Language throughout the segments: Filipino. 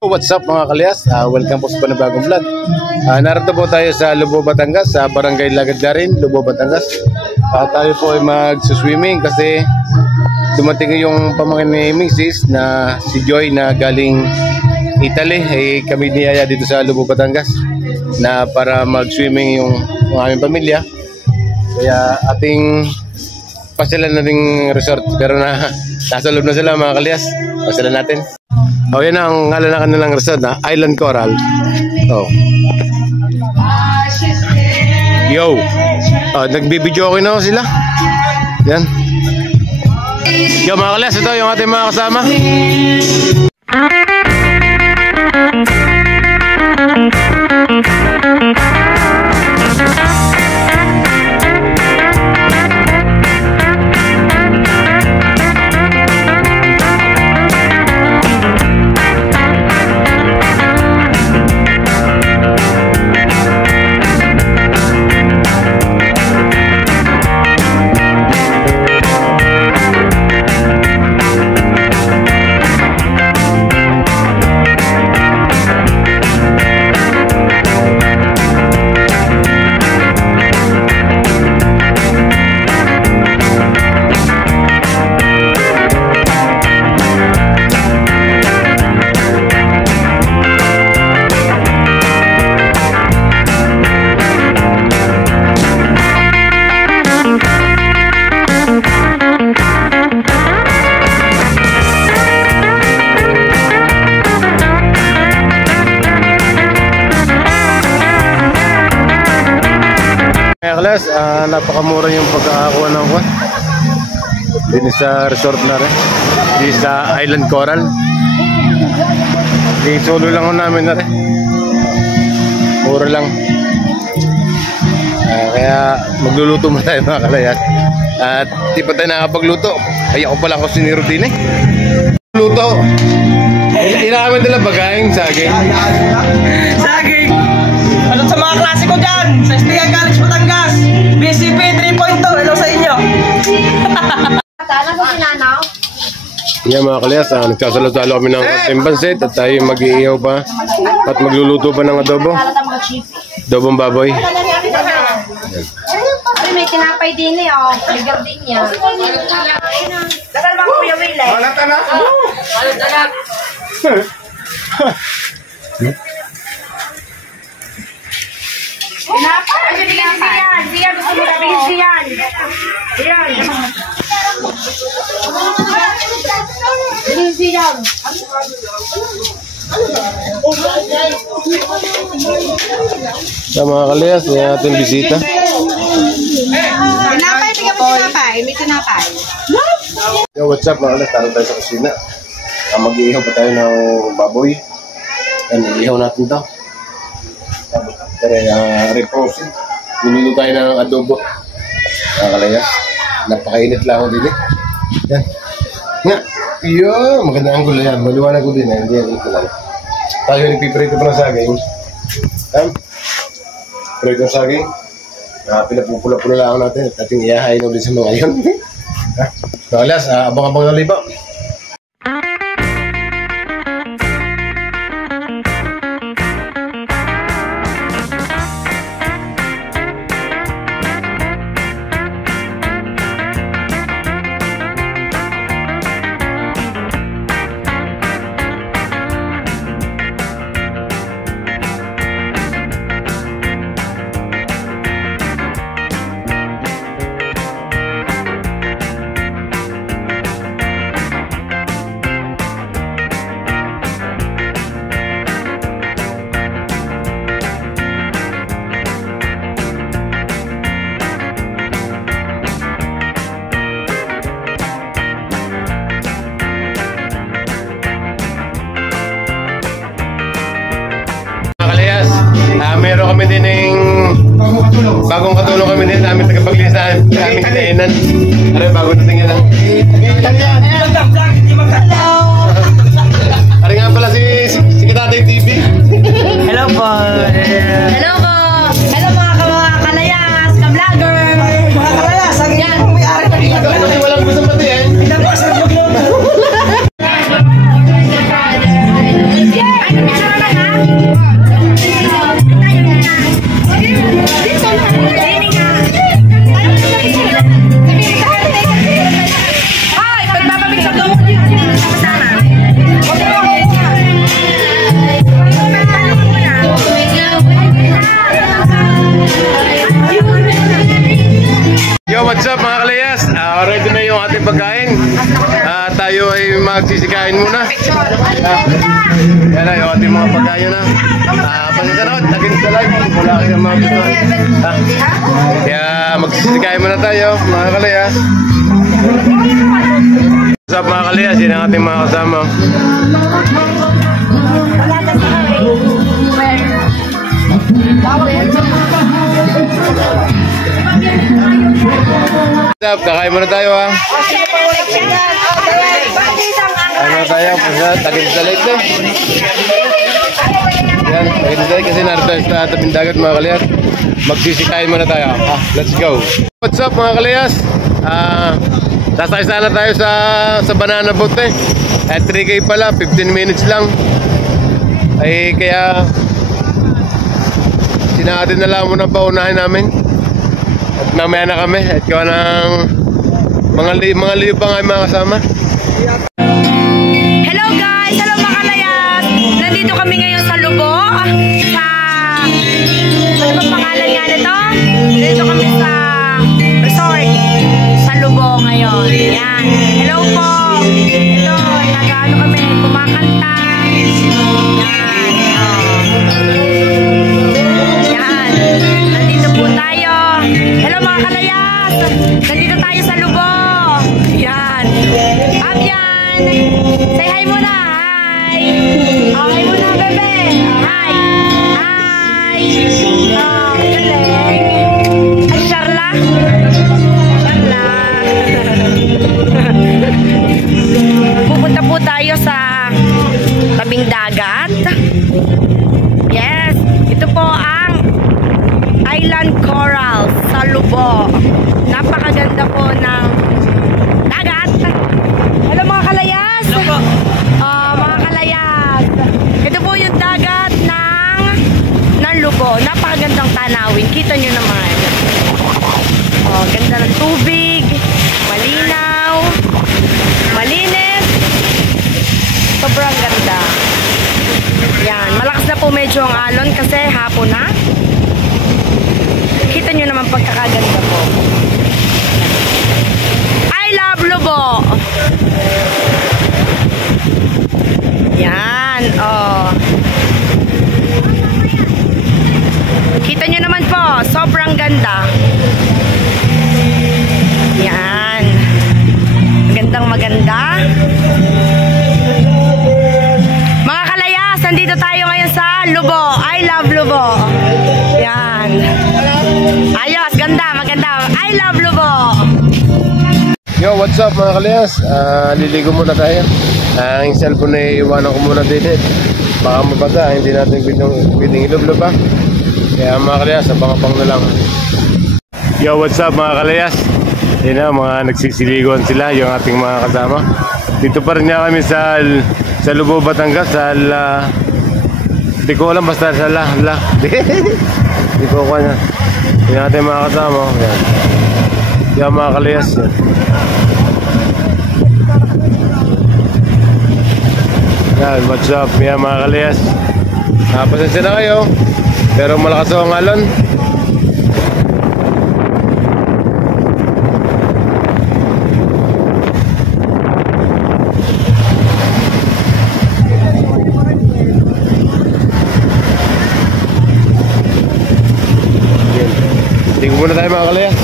What's up mga kalyas? Welcome po sa panibagong vlog. Narito po tayo sa Lubo, Batangas, sa Barangay Lagadarin, Lubo, Batangas. Tayo po ay mag-swimming kasi dumating yung pamangkin ni Mrs. na si Joy na galing Italy. Kami niyaya dito sa Lubo, Batangas na para mag-swimming yung aming pamilya. Kaya ating pasyalan na ring resort, pero nasa loob na sila mga kalyas. Pasyalan natin. Yan ang ngalan na kanilang resort na Island Coral. Yo, nagbibideo okay na sila. Yan. Yo mga kalyas, ito yung ating mga kasama. Kalas, napakamura yung pagkakakuha ng kwan din sa resort na rin, di sa Island Coral. Di solo lang ho namin na rin, mura lang. Kaya magluluto mo tayo mga kalayas. At di pa tayo nakapagluto, kaya ako pala ako sinirutine luto. Inamin nila bagaing saging. Saging! Ano sa mga klase ko dyan? Sa Estigan College, Batangas, BCP 3.2. Hello sa inyo. Tala sa sinanaw. Yan mga kalyas, nagsasalo-salo kami ng konting pansit at tayo mag-iihaw pa at magluluto pa ng adobo. Adobong baboy. May tinapay din eh, oh. Ligar din yan. Dagal ba Kuya Will eh? Halat anak! Halat anak! Tinapay! Tinapay! Diyan! Gusto mo sabihin diyan! Diyan! Diyan! Sa mga kalyas, yung ating bisita. Tinapay! Tingnan mo tinapay! May tinapay! Yo, what's up mga kalyas? Taro tayo sa kusina. Mag-iihaw pa tayo ng baboy. Yan, iihaw natin ito. Pero reprosin. Niluluto tayo ng adobo. Mga kalayas. Napakainit lang ako din eh. Yan. Nga. Yo, maganda ang gulo yan. Maliwanag ko din eh. Hindi yan ito lang. Tayo nagpiprito pa ng saging. Yan. Prito ng saging. Pinapupula-pula lang natin. At ating iahain ulit sa mga yun. Mga kalayas, abang-abang na lipa. Meron kami din ng bagong katulong kami din namin tagapaglinis na aming kinainan. Ano yung bago natin yan? Ano nga pala si Kitatay TV? Hello po. Hello po! Hello mga kalayas! Ka-vlogger! Mga kalayas, ang yan! may-ari na dito. Walang gusto pati eh. Pinabas na po. nyo na. Pasensya na, laging sa live. Wala kayo mga gusto. Kaya magsisikay muna tayo, mga kalaya. What's up mga kalaya? Sino ang ating mga kasama? What's up? Kakain muna tayo ha. Ano tayo? Tagin sa light na. Yan, tagin sa light kasi narito sa tabing dagat mga kalayas. Magsisikain muna tayo. Let's go. What's up mga kalayas? Sasakay sana tayo sa banana boat eh. At 3K pala, 15 minutes lang. Ay kaya sinatin na lang muna paunahin namin. At mamaya na kami. At kaya ng mga liyo pa nga mga kasama. Hello guys! Hello mga kalayas! Nandito kami ngayon sa Lubo. Ano ba pangalan nga nito? Nandito kami sa resort sa Lubo ngayon. Yan. Hello po! Ito, nag-ano kami, kumakanta. Yan. Yan. Nandito po tayo. Hello mga kalayas! Nandito tayo sa Lubo. Yan. Abyan! Say hi muna! Hi! Okay muna, bebe! Hi! Hi! Oh, galing! Ay, Sharla! Sharla! Pupunta po tayo sa tabing dagat. Yes! Ito po ang Island Coral sa Lubo. Napakaganda po ng dagat. Hello mga kalayas. Hello po. Mga kalayas. Ito po yung dagat ng Lubo. Napakagandang tanawin. Kita nyo naman. Ganda ng tubig. Malinaw. Malinis. Sobrang ganda. Yan. Malakas na po medyo ang alon kasi hapon na. Kita nyo naman pagkakaganda po. I love Lubo. Yan, Kita nyo naman po, sobrang ganda. Yan. Magandang maganda. Mga kalayas, nandito tayo ngayon sa Lubo. I love Lubo. Yan. Ayos, ganda, maganda. I love Lubo. Yo, what's up mga kalayas? Liligo muna tayo. Ang cellphone ay iwanan ko muna din eh. Baka mabasa, hindi natin pwedeng ilublo pa. Kaya mga kalayas, abang-abang na lang. Yo, what's up mga kalayas? Yan na, mga nagsisiligon sila, yung ating mga kasama. Dito pa rin nga kami sa Lubo, Batangas. Hindi ko alam, basta sa Hindi ko ko na. Yung ating mga kasama. Yan. Yan mga kalayas. Yan, what's up? Yan mga kalayas. Pasensya na kayo. Pero malakas ang alon. Tingnan muna tayo mga kalayas.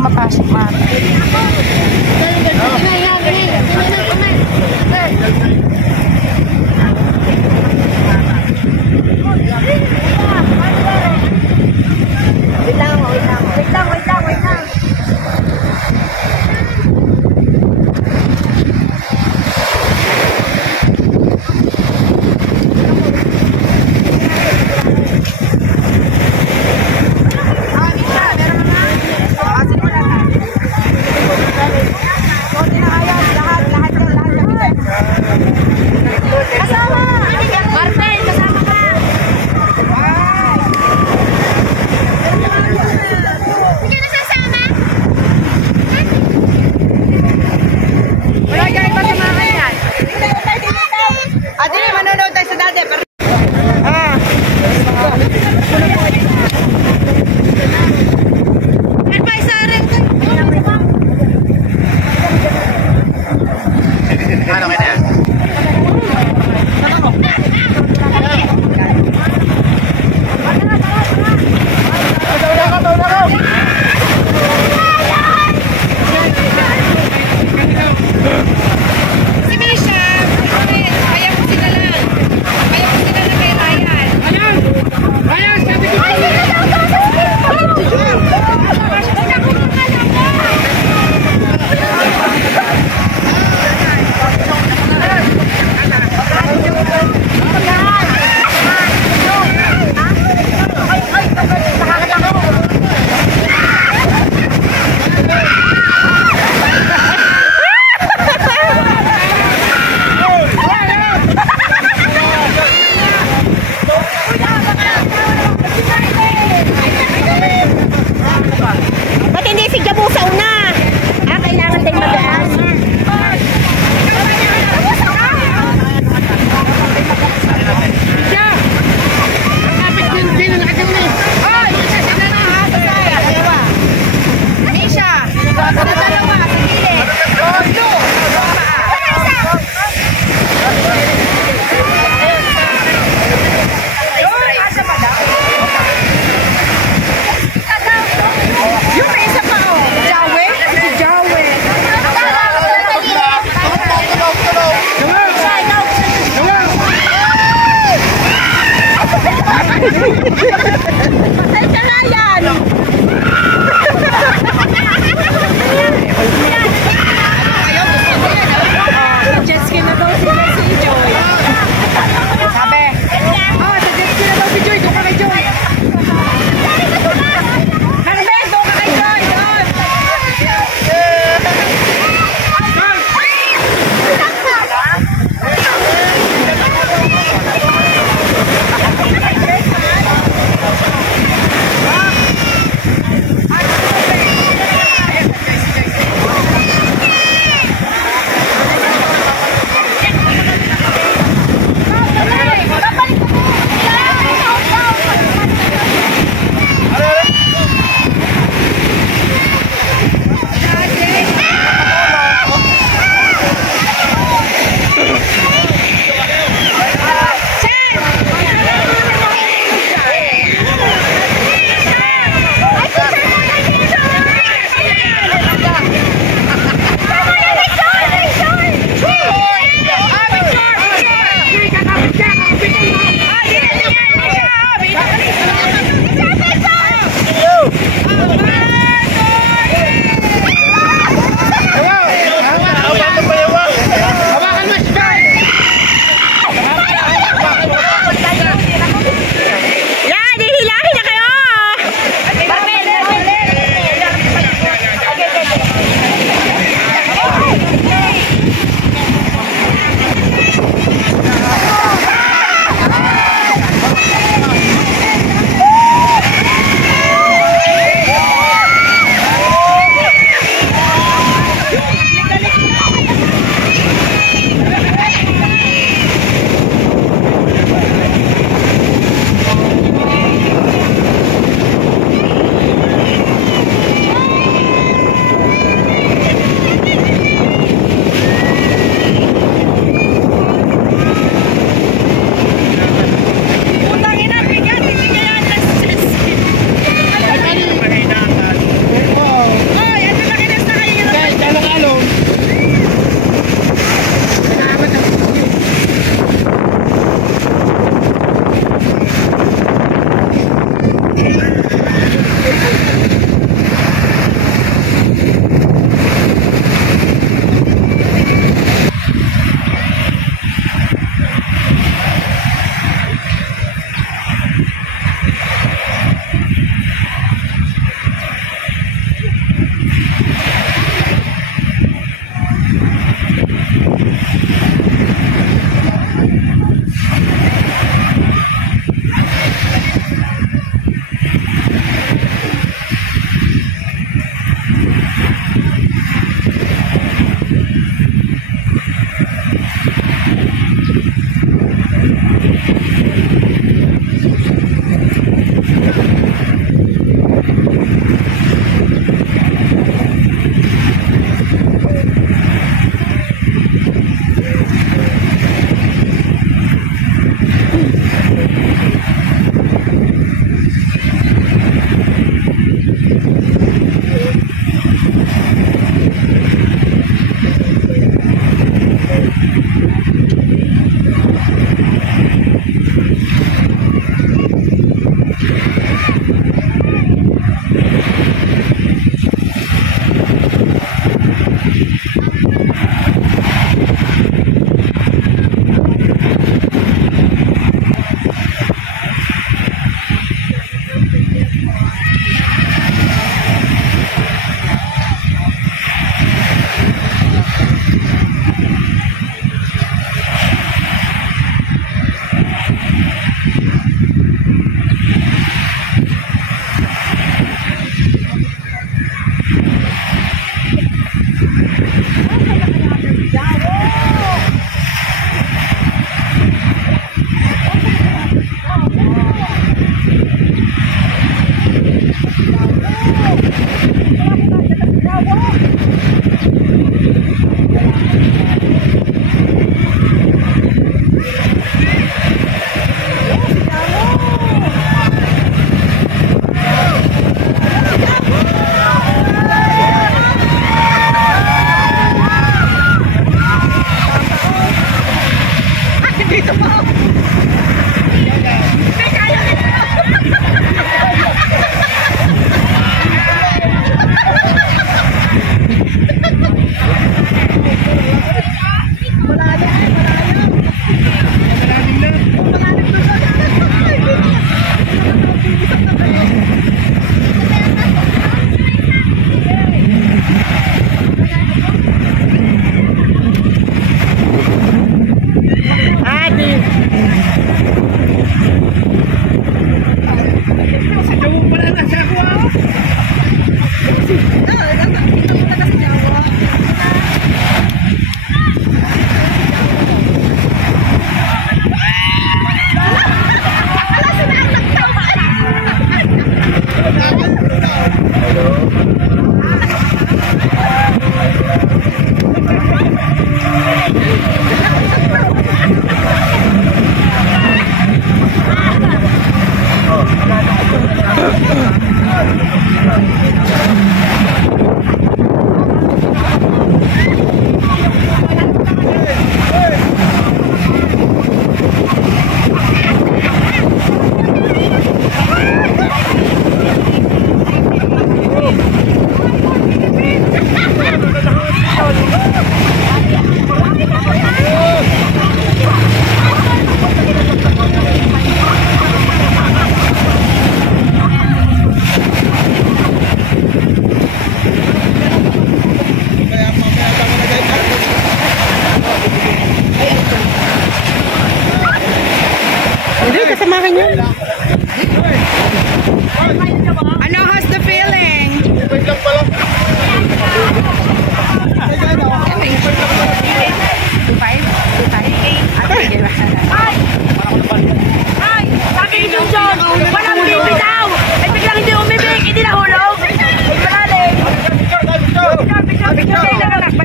mapasok, Mar. Wait lang.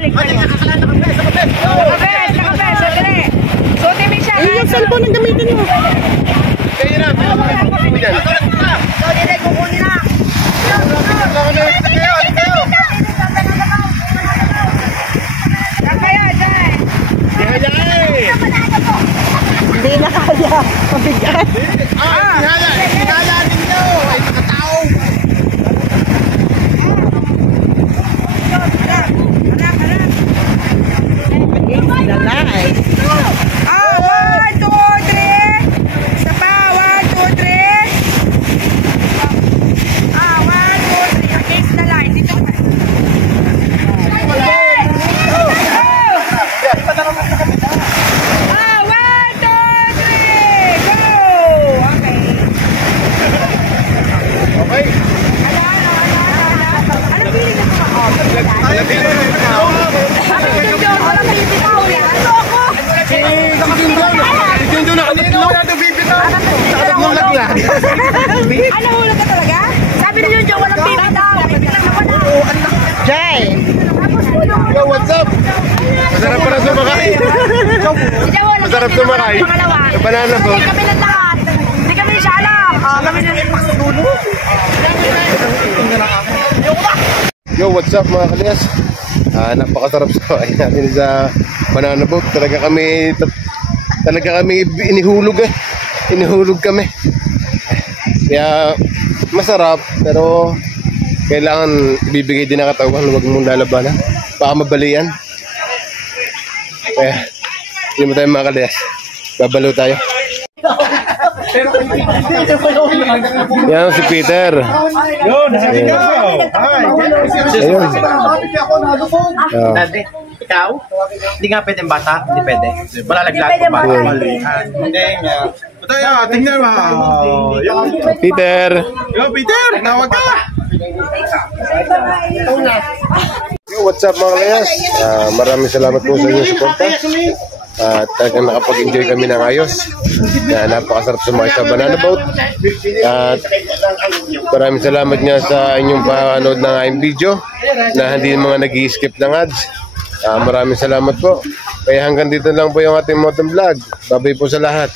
Balik kayo. Nakabes, sandali. Suotin mo siya. Yung cellphone ang gamitin mo. Kaya na, So, direct kukunin na. Kaya, dyan. Hindi na kaya. Mabigat. Kaya ninyo. Ay, nakatao. Lalay. 1, 2, 3. Isa pa, 1, 2, 3. 1, 2, 3. Okay, na lang. Dito pa. Okay. Ano feeling na po? Walang bibitaw yan. Hindi na kanina wala nang bibitaw. Nakagulat na. Ano hulog ka talaga? Sabi ni Junjo, walang bibitaw. Jay. Yo, what's up? Masarap para sumakay. Masarap sumakay. Banana boat. Hindi kami ng lahat. Hindi kami siya alam. Kami na rin dulo. Yo, what's up mga kalyas? Napakasarap sa kain natin sa banana boat. Talaga kami inihulog eh. Inihulog kami. Kaya masarap pero kailangan ibibigay din ang katawan. Huwag mong lalabanan. Baka mabalian. Kaya hindi mo tayo mga kalyas. Babalo tayo. Yan si Peter. Yo, nasali ka. Ayun. Dati, ikaw? Hindi nga pwedeng bata? Hindi pwede. Malalaglag ko ba? Hindi nga. Tayo, tingnan mo. Peter. Yo, Peter, tawag ka. Yo, what's up mga kalayas? Maraming salamat po sa inyong suporta. At talagang nakapag-enjoy kami ng ayos. Napakasarap sumakay sa banana boat. At maraming salamat nga sa inyong panood ng aking video na hindi mga nag-i-skip ng ads. Maraming salamat po. Kaya hanggang dito lang po yung ating motovlog. Babay po sa lahat.